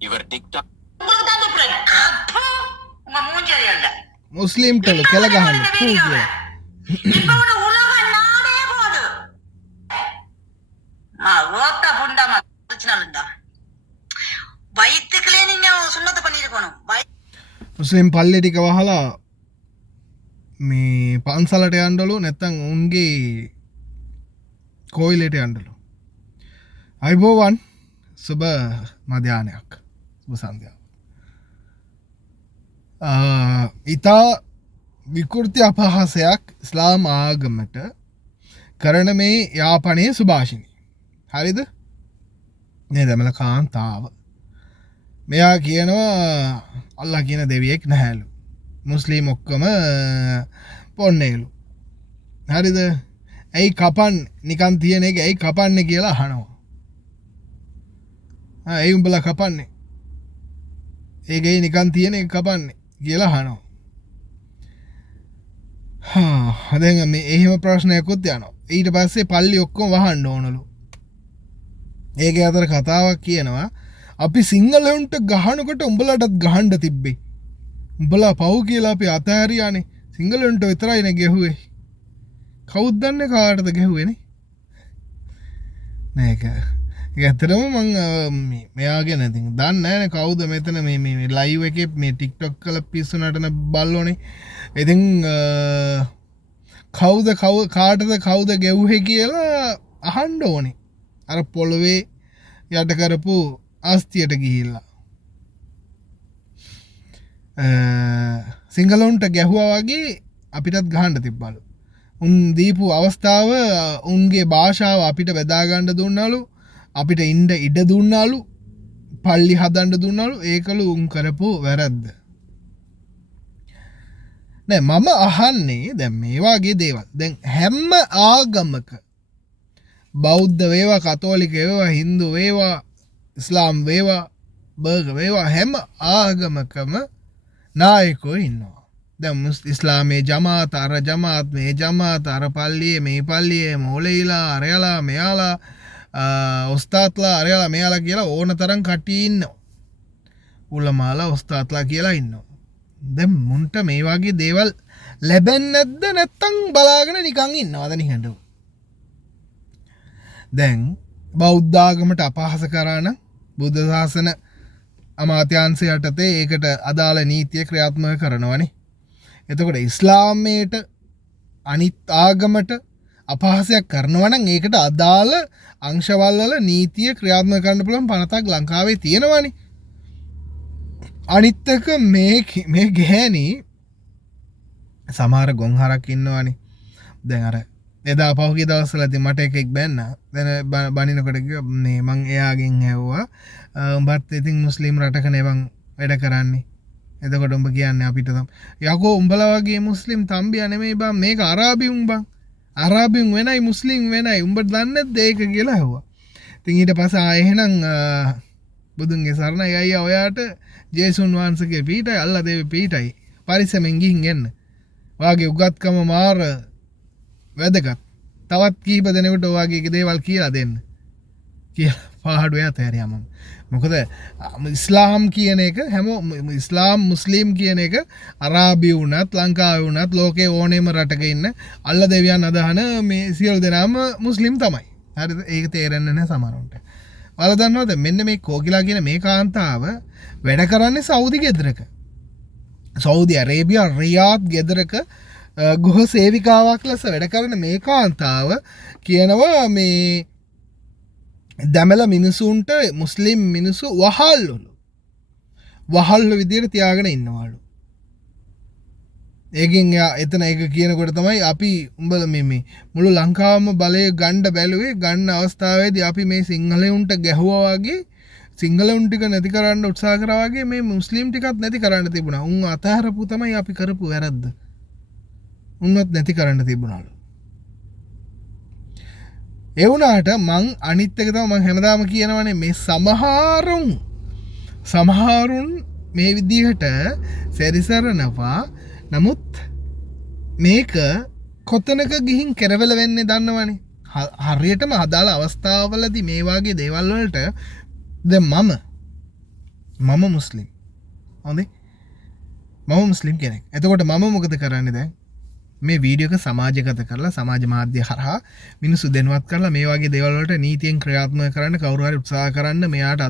இவர் டிக்டாக் முஸ்லீம் டெலு கெலகஹன் பூஜ்ய வயிற்றுக்குள்ளே நீங்க சுண்ணத்தை பண்ணிருக்கணும். මුස්ලිම් පල්ලි ටික වහලා මේ පන්සලට යන්ඩලු නැත්තං උන්ගේ කෝයිලට යන්ඩලු අයිබෝවන් සුබ මධ්‍යානයක් සුබ සන්ධ්‍යාව ඉතා විකෘති අපහසයක් ඉස්ලාම් ආගමට කරන මේ යාපනයේ සුභාෂිනී හරිද මේ දැමල කාන්තාව මෙයා කියනවා අල්ලා කියන දෙවියෙක් නැහැලු මුස්ලිම් ඔක්කොම පොන්නේලු හරිද ඇයි කපන් නිකන් තියෙන එක ඇයි කපන්නේ කියලා අහනවා ඇයි උඹලා කපන්නේ ඒකයි නිකන් තියෙන එක කපන්නේ කියලා අහනවා දැන් මේ එහෙම ප්‍රශ්නයක්වත් යනවා ඊට පස්සේ පල්ලි ඔක්කොම වහන්න ඕනලු ඒක අතර කතාවක් කියනවා අපි සිංහලවුන්ට ගහනකොට උඹලටත් ගහන්ඩ තිබ්බේ උඹලා පව් කියලා අපි අතහැරියානේ සිංහලවුන්ට විතරයින ගැහුවේ කවුද්දන්න කාටද ගැහුවෙන නෑක ඇතරම මං මෙයාගෙන ඇති දන්න ෑන කවුද මෙතන මේ ලයිව එක මේ ටික්ටොක් කල පිස්සු නටන බල්ලෝනේ ඉතින් කවුද කාටද කවුද ගැව්හෙ කියලා අහන්ඩ ඕනේ අර පොළොවේ යට කරපු ආස්තියට ගිහිල්ලා සිංහලුන්ට ගැහුවා වගේ අපිටත් ගහන්ඩ තිබ්බලු උන් දීපු අවස්ථාව උන්ගේ භාෂාව අපිට බෙදාගණ්ඩ දුන්නලු අපිට ඉන්ඩ ඉඩ දුන්නාලු පල්ලි හදන්ඩ දුන්නලු ඒකලු උන් කරපු වැරද්ද නෑ මම අහන්නේ දැන් මේවාගේ දේවල් දැන් හැම්ම ආගමක බෞද්ධ වේවා කතෝලික වේවා හින්දු වේවා ඉස්ලාම් වේවා බර්ග වේවා හැම ආගමකම නායකෝ ඉන්නවා දැන් ඉස්ලාමයේ ජමාත අර ජමාත් මේ ජමාත් අර පල්ලියේ මේ පල්ලියේ මෝලෙයිලා අරයලා මෙයාලා උස්තාත්ලා අරයලා මෙයාලා කියලා ඕන තරම් කට්ටිය ඉන්නවා උලමාලා උස්තාත්ලා කියලා ඉන්නවා දැන් මුන්ට මේ වගේ දේවල් ලැබෙන්නේ නැද්ද නැත්තම් බලාගෙන නිකන් ඉන්නවද නිකන්ද දැන් බෞද්ධ ආගමට අපහාස කරා නම් බුද්ධ ශාසන අමාත්‍යාංශය යටතේ ඒකට අදාළ නීතිය ක්‍රියාත්මක කරනවනේ. එතකොට ඉස්ලාමයට අනිත් ආගමට අපහාසයක් කරනවා නම් ඒකට අදාළ අංශවල වල නීතිය ක්‍රියාත්මක කරන්න පුළුවන් පනතක් ලංකාවේ තියෙනවනේ. අනිත් එක මේ ගැහණි සමහර ගොන්හරක් ඉන්නවනේ. දැන් අර එදා පහුගිය දවස්වලදී මට එකෙක් බැන්න දැන් බනිනකොට මේ මං එයාගෙන් ඇහුවා උඹත් ඉතින් මුස්ලිම් රටක නෙවන් වැඩ කරන්නේ එතකොට උඹ කියන්නේ අපිට යකෝ උඹලා වගේ මුස්ලිම් තම්බියා නෙමෙයි බං මේක අරාබියුන් බං අරාබියුන් වෙනයි මුස්ලිම් වෙනයි උඹ දන්නේ නැද්ද ඒක කියලා ඇහුවා ඉතින් ඊට පස්සේ එහෙනම් බුදුන්ගේ සරණයි අයියා ඔයාට ජේසුන් වහන්සේගේ පීඨයි අල්ලා දේවේ පීඨයි පරිස්සමෙන් ගිහින් එන්න වාගේ උගත්කම මාර වැදගත් තවත් කීප දෙනෙකුට ඔයාගේ දේවල් කියලා දෙන්න කියලා පාඩුවේ අතහැරියා මම මොකද ඉස්ලාම් කියන එක හැම ඉස්ලාම් මුස්ලිම් කියන එක අරාබි වුණත් ලංකාවේ වුණත් ලෝකේ ඕනෙම රටක ඉන්න අල්ල දෙවියන් අදහන මේ සියලු දෙනාම මුස්ලිම් තමයි හරිද ඒක තේරෙන්නේ නැහැ සමහරවිට ඔයාලා දන්නවද මෙන්න මේ කෝකිලා කියන මේ කාන්තාව වැඩ කරන්නේ සෞදි ගෙදරක සෞදි අරේබියා රියාද් ගෙදරක ගෘහ සේවිකාවක් ලෙස වැඩ කරන මේ කාන්තාව කියනවා මේ දමල මිනිසුන්ට මුස්ලිම් මිනිස්සු වහල්ලු විදියට තියාගෙන ඉන්නවලු ඒකෙන් එතන ඒක කියනකොට තමයි අපි උඹල මේ මුළු ලංකාවම බලය ගණ්ඩ බැලුවේ ගන්න අවස්ථාවේදී අපි මේ සිංහලයුන්ට ගැහුවා වගේ සිංහලුන් ටික නැති කරන්න උත්සාහ කරා වගේ මේ මුස්ලිම් ටිකත් නැති කරන්න තිබුණා උන් අතහැරපු තමයි අපි කරපු වැරද්ද උන්නත් නැති කරන්න තිබුණලු ඒ වුණාට මං අනිත් එක තමයි මං හැමදාම කියනවනේ මේ සමහරුන් මේ විදිහට සැරිසරනවා නමුත් මේක කොතනක ගිහින් කෙරවල වෙන්නේ දන්නවනේ හරියටම අදාළ අවස්ථාවවලදී මේ වගේ දේවල් වලට දැන් මම මම මුස්ලිම්. හොඳේ? මම මුස්ලිම් කෙනෙක්. එතකොට මම මොකද කරන්නේ දැන්? මේ වීඩියෝ එක සමාජගත කරලා සමාජ මාධ්‍ය හරහා මිනිස්සු දැනුවත් කරලා මේ වගේ දේවල් වලට නීතියෙන් ක්‍රියාත්මක කරන්න කවුරු හරි උත්සාහ කරන්න මෙයාට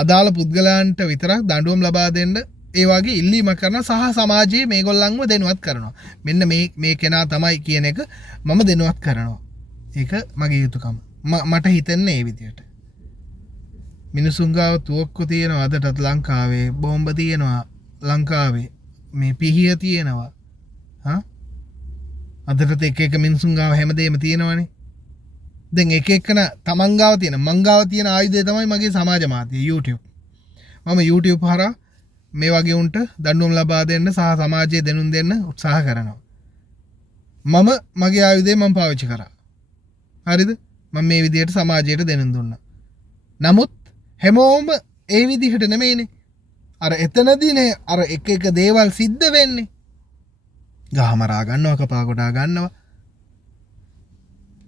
අදාළ පුද්ගලයන්ට විතරක් දඬුවම් ලබා දෙන්න ඒ වගේ ඉල්ලීමක් කරනවා සහ සමාජයේ මේගොල්ලන්ව දැනුවත් කරනවා. මෙන්න මේ කෙනා තමයි කියන එක මම දැනුවත් කරනවා. ඒක මගේ යුතුයකම. මට හිතෙන්නේ ඒ විදියට. මිනිසුන් ගාව තුවක්කු තියෙනවා අදටත් ලංකාවේ, බෝම්බ තියෙනවා ලංකාවේ, මේ පිහිය තියෙනවා. අදටත් එක මිනිසුන් ගාව හැමදේම තියෙනවනේ. දැන් එක එකන තමන් ගාව තියෙන මං ගාව තියෙන ආයුධය තමයි මගේ සමාජ මාධ්‍ය YouTube. මම YouTube හරහා මේ වගේ උන්ට දඬුවම් ලබා දෙන්න සහ සමාජයේ දැනුම් දෙන්න උත්සාහ කරනවා. මම මගේ ආයුධය මම පාවිච්චි කරා. හරිද? මම මේ විදිහට සමාජයට දැනුම් දුන්නා. නමුත් හැමෝම ඒ විදිහට නෙමෙයිනේ. අර එතනදීනේ අර එක දේවල් සිද්ධ වෙන්නේ. ගහමරා ගන්නවා, කපා කොටා ගන්නවා.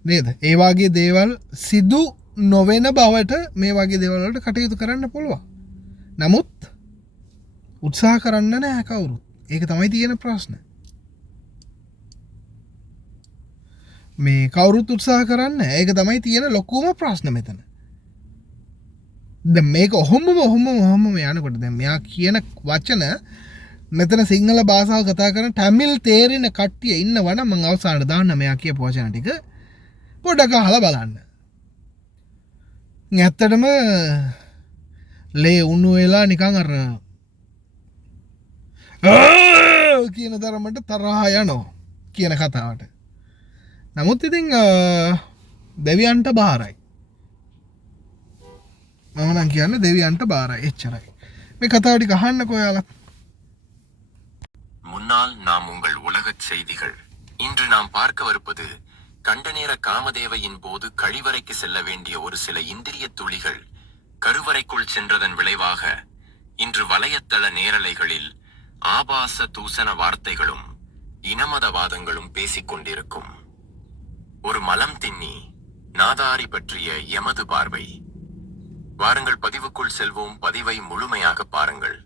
නේද? ඒ වගේ දේවල් සිදු නොවන බවට මේ වගේ දේවල් වලට කටයුතු කරන්න පුළුවන්. නමුත් උත්සාහ කරන්න නැහැ කවුරුත්. ඒක තමයි තියෙන ප්‍රශ්න. මේ කවුරුත් උත්සාහ කරන්න. ඒක තමයි තියෙන ලොකුම ප්‍රශ්න මෙතන. දැන් මේක ඔහොමම යනකොට දැන් මෙයා කියන වචන මෙතන සිංහල භාෂාව කතා කරන ටැමිල් තේරෙන කට්ටිය ඉන්නවනම් මම අවසානට දාන්න මෙයා කියපු වචන ටික පොඩ්ඩක් අහලා බලන්න. ඇත්තටම ලේ උණු වෙලා නිකන් අර කියන තරමට තරහා යනවා කියන කතාවට. නමුත් ඉතින් දෙවියන්ට බාරයි. මම නම් කියන්නේ දෙවියන්ට බාරයි එච්චරයි. මේ කතාව ටික අහන්නකෝ ඔයාලා. முன்னால் நாம் உங்கள் உலகச் செய்திகள். இன்று நாம் பார்க்கவிருப்பது கண்டநேர காமதேவையின் போது கழிவறைக்கு செல்ல வேண்டிய ஒரு சில இந்திரிய துளிகள் கருவறைக்குள் சென்றதன் விளைவாக இன்று வலையத்தள நேரலைகளில் ஆபாச தூசண வார்த்தைகளும் இனமதவாதங்களும் பேசிக்கொண்டிருக்கும் ஒரு மலம் தின்னி நாதாரி பற்றிய எமது பார்வை. வாருங்கள் பதிவுக்குள் செல்வோம். பதிவை முழுமையாக பாருங்கள்.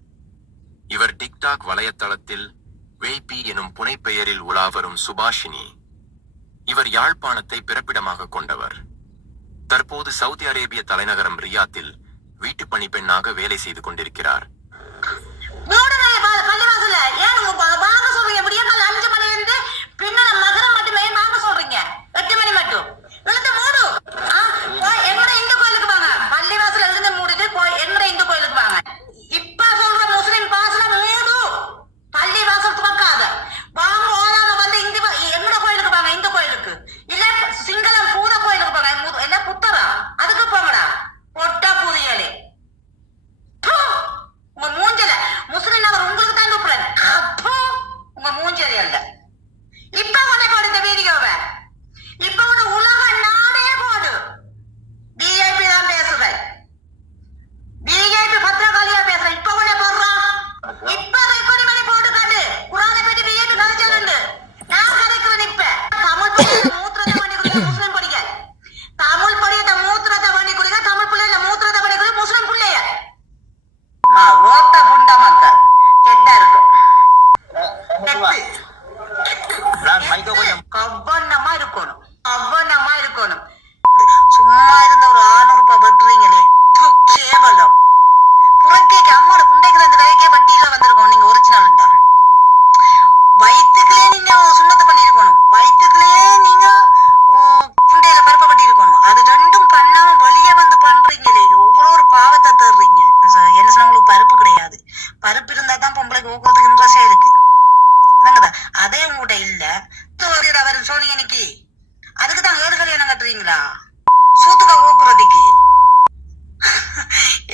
இவர் டிக்டாக் வலையத்தளத்தில் வேய்பி எனும் புனைப்பெயரில் உலாவரும் சுபாஷினி. இவர் யாழ்ப்பாணத்தை பிறப்பிடமாக கொண்டவர். தற்போது சவுதி அரேபிய தலைநகரம் ரியாத்தில் வீட்டு பணி பெண்ணாக வேலை செய்து கொண்டிருக்கிறார்.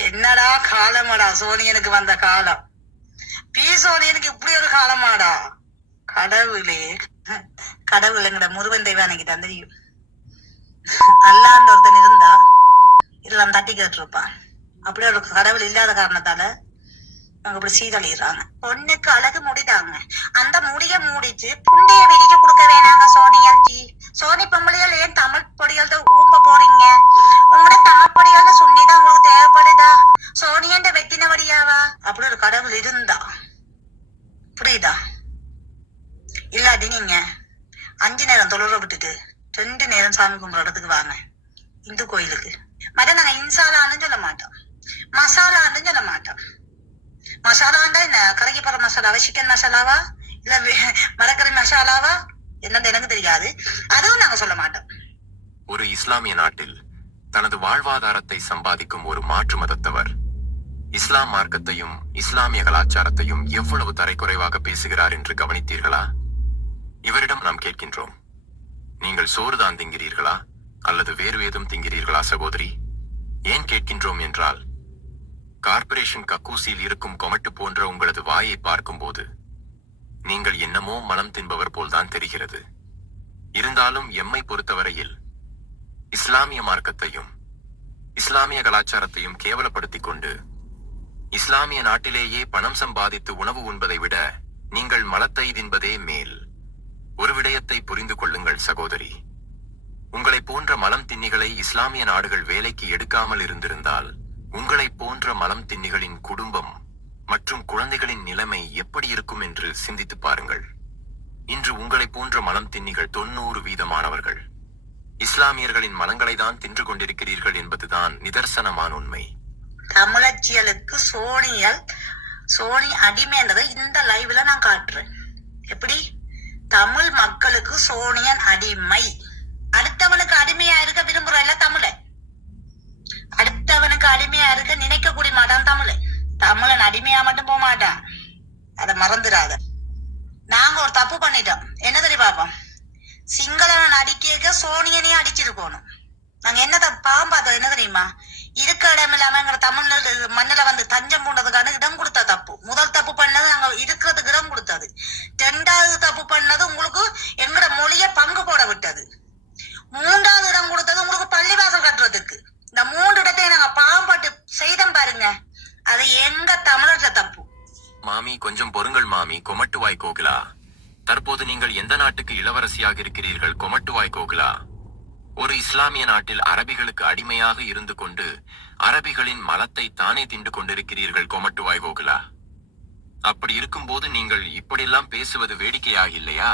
என்னடா காலமாடா சோனியனுக்கு வந்த காலம். சோனியனுக்கு இப்படி ஒரு காலமாடா. கடவுளே கடவுளுங்கட முருகன் தெய்வம் எனக்கு தான் தெரியும். அல்லாண்டு ஒருத்தன் இருந்தா இதெல்லாம் தட்டி கேட்டுருப்பான். அப்படி ஒரு கடவுள் இல்லாத காரணத்தால அவங்க இப்படி சீரழிறாங்க. பொண்ணுக்கு அழகு முடிதாங்க. அந்த முடிய மூடிச்சு புண்டைய விரிக்க கொடுக்க வேணாங்க சோனியாச்சி. சோனி பொம்பளையால் ஏன் தமிழ் பொடியால் ஊம்ப போறீங்க? உங்களோட தமிழ் பொடியால் சுண்ணிதான் உங்களுக்கு தேவைப்படுதா? சோனியன்ற வெட்டின சாமி கும்பிட்ற இடத்துக்கு வாங்க, இந்து கோயிலுக்கு. மற்ற நாங்க இன்சாலான்னு சொல்ல மாட்டோம், மசாலான்னு சொல்ல மாட்டோம். மசாலாண்டா என்ன, கரைக்கு போற மசாலாவா, சிக்கன் மசாலாவா, இல்ல மரக்கறி மசாலாவா, என்னன்னு எனக்கு தெரியாது. அதுவும் நாங்க சொல்ல மாட்டோம். ஒரு இஸ்லாமிய நாட்டில் தனது வாழ்வாதாரத்தை சம்பாதிக்கும் ஒரு மாற்று மதத்தவர் இஸ்லாம் மார்க்கத்தையும் இஸ்லாமிய கலாச்சாரத்தையும் எவ்வளவு தரைக்குறைவாக பேசுகிறார் என்று கவனித்தீர்களா? இவரிடம் நாம் கேட்கின்றோம், நீங்கள் சோறுதான் திங்கிறீர்களா அல்லது வேறு ஏதும் திங்கிறீர்களா சகோதரி? ஏன் கேட்கின்றோம் என்றால், கார்ப்பரேஷன் கக்கூசியில் இருக்கும் கொமட்டு போன்ற உங்களது வாயை பார்க்கும்போது நீங்கள் என்னமோ மனம் தின்பவர் போல்தான் தெரிகிறது. இருந்தாலும் எம்மை பொறுத்தவரையில் இஸ்லாமிய மார்க்கத்தையும் இஸ்லாமிய கலாச்சாரத்தையும் கேவலப்படுத்திக் கொண்டு இஸ்லாமிய நாட்டிலேயே பணம் சம்பாதித்து உணவு உண்பதை விட நீங்கள் மலத்தை தின்பதே மேல். ஒரு விடயத்தை புரிந்து கொள்ளுங்கள் சகோதரி, உங்களை போன்ற மலம் தின்னிகளை இஸ்லாமிய நாடுகள் வேலைக்கு எடுக்காமல் இருந்திருந்தால் உங்களை போன்ற மலம் தின்னிகளின் குடும்பம் மற்றும் குழந்தைகளின் நிலைமை எப்படி இருக்கும் என்று சிந்தித்து பாருங்கள். இன்று உங்களை போன்ற மலம் தின்னிகள் 90% இஸ்லாமியர்களின் மலங்களை தான் தின்று கொண்டிருக்கிறீர்கள் என்பதுதான் நிதர்சனமான உண்மை. தமிழச்சியலுக்கு சோனி அடிமைன்றதை இந்த லைவ்ல நான் காட்டுறேன். எப்படி தமிழ் மக்களுக்கு சோனியன் அடிமை. அடுத்தவனுக்கு அடிமையா இருக்க விரும்புறல தமிழ, அடுத்தவனுக்கு அடிமையா இருக்க நினைக்க கூடிய மாட்டான் தமிழன் அடிமையா மட்டும் போக மாட்டான், அதை மறந்துடாத. நாங்க ஒரு தப்பு பண்ணிட்டோம், என்ன தெரியும் பாப்போம், சிங்களவன் அடிக்க சோனியனே அடிச்சிருக்கணும். நாங்க என்ன பாவம் பார்த்தோம் என்ன தெரியுமா, இருக்க இடம் இல்லாம எங்க தமிழ் மண்ணில வந்து தஞ்சம் பூண்டதுக்கான இடம் கொடுத்த தப்பு. முதல் தப்பு பண்ணது நாங்க இருக்கிறதுக்கு இடம் கொடுத்தது. 2வது தப்பு பண்ணது உங்களுக்கு எங்கட மொழிய பங்கு போட விட்டது. 3வது இடம் கொடுத்தது உங்களுக்கு பள்ளிவாசல் கட்டுறதுக்கு. இந்த 3 இடத்தையும் நாங்க பாவப்பட்டு செய்தோம் பாருங்க, அது எங்க தமிழர்ல தப்பு. மாமி கொஞ்சம் பொறுங்கள் மாமி. கொமட்டுவாய் கோகிலா, தற்போது நீங்கள் எந்த நாட்டுக்கு இளவரசியாக இருக்கிறீர்கள்? கொமட்டுவாய் கோகிலா, ஒரு இஸ்லாமிய நாட்டில் அரபிகளுக்கு அடிமையாக இருந்து கொண்டு அரபிகளின் மலத்தை தானே தின்று கொண்டிருக்கிறீர்கள் கொமட்டுவாய் கோகிலா. அப்படி இருக்கும்போது நீங்கள் இப்படியெல்லாம் பேசுவது வேடிக்கையாக இல்லையா?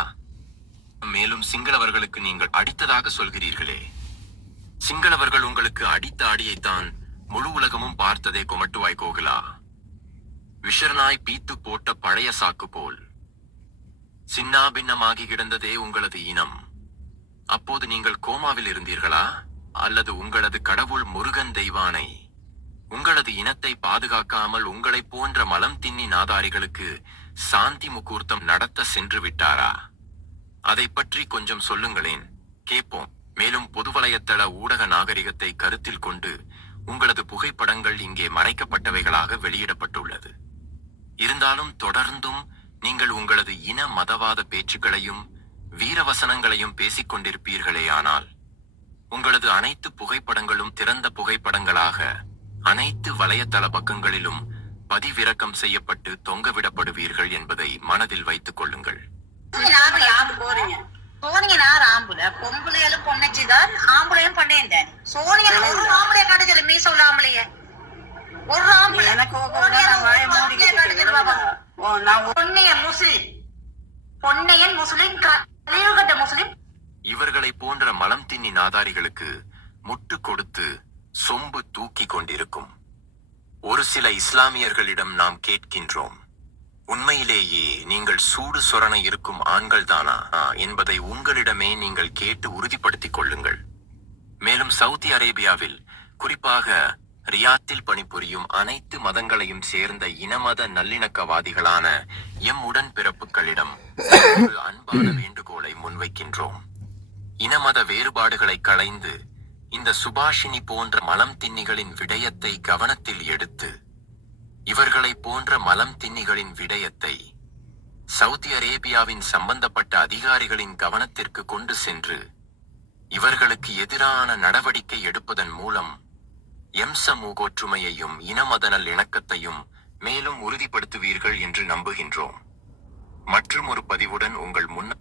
மேலும் சிங்களவர்களுக்கு நீங்கள் அடித்ததாக சொல்கிறீர்களே, சிங்களவர்கள் உங்களுக்கு அடித்த அடியைத்தான் முழு உலகமும் பார்த்ததே கொமட்டுவாய் கோகிலா. விஷர்நாய் பீத்து போட்ட பழைய சாக்கு போல் சின்னாபின்னமாகி கிடந்ததே உங்களது இனம். அப்போது நீங்கள் கோமாவில் இருந்தீர்களா? அல்லது உங்களது கடவுள் முருகன் தெய்வானை உங்களது இனத்தை பாதுகாக்காமல் உங்களை போன்ற மலம் தின்னி நாதாரிகளுக்கு சாந்தி முகூர்த்தம் நடத்த சென்று விட்டாரா? அதை பற்றி கொஞ்சம் சொல்லுங்களேன், கேட்போம். மேலும் பொதுவலயத்தள ஊடக நாகரிகத்தை கருத்தில் கொண்டு உங்களது புகைப்படங்கள் இங்கே மறைக்கப்பட்டவைகளாக வெளியிடப்பட்டுள்ளது. இருந்தாலும் தொடர்ந்தும் நீங்கள் உங்களது இன மதவாத பேச்சுக்களையும் வீரவசனங்களையும் பேசிக் கொண்டிருப்பீர்களே. ஆனால் உங்களது அனைத்து புகைப்படங்களும் திறந்த புகைப்படங்களாக அனைத்து வலையதள பக்கங்களிலும் பதிவிறக்கம் செய்யப்பட்டு தொங்கவிடப்படுவீர்கள் என்பதை மனதில் வைத்துக் கொள்ளுங்கள். இவர்களை போன்ற மலம் தின்னி நாதாரிகளுக்கு முட்டு கொடுத்து சொம்பு தூக்கி கொண்டிருக்கும் ஒரு சில இஸ்லாமியர்களிடம் நாம் கேட்கின்றோம், உண்மையிலேயே நீங்கள் சூடு சொரண இருக்கும் ஆண்கள் தானா என்பதை உங்களிடமே நீங்கள் கேட்டு உறுதிப்படுத்திக் கொள்ளுங்கள். மேலும் சவுதி அரேபியாவில், குறிப்பாக ரியாத்தில் பணிபுரியும் அனைத்து மதங்களையும் சேர்ந்த இனமத நல்லிணக்கவாதிகளான எம் உடன்பிறப்புகளிடம் ஒரு அன்பான வேண்டுகோளை முன்வைக்கின்றோம். இனமத வேறுபாடுகளை களைந்து இந்த சுபாஷினி போன்ற மலம் தின்னிகளின் விடயத்தை கவனத்தில் எடுத்து இவர்களை போன்ற மலம் தின்னிகளின் விடயத்தை சவுதி அரேபியாவின் சம்பந்தப்பட்ட அதிகாரிகளின் கவனத்திற்கு கொண்டு சென்று இவர்களுக்கு எதிரான நடவடிக்கை எடுப்பதன் மூலம் எம் சமூக ஒற்றுமையையும் இனமதநல் இணக்கத்தையும் மேலும் உறுதிப்படுத்துவீர்கள் என்று நம்புகின்றோம். மற்றும் ஒரு பதிவுடன் உங்கள் முன்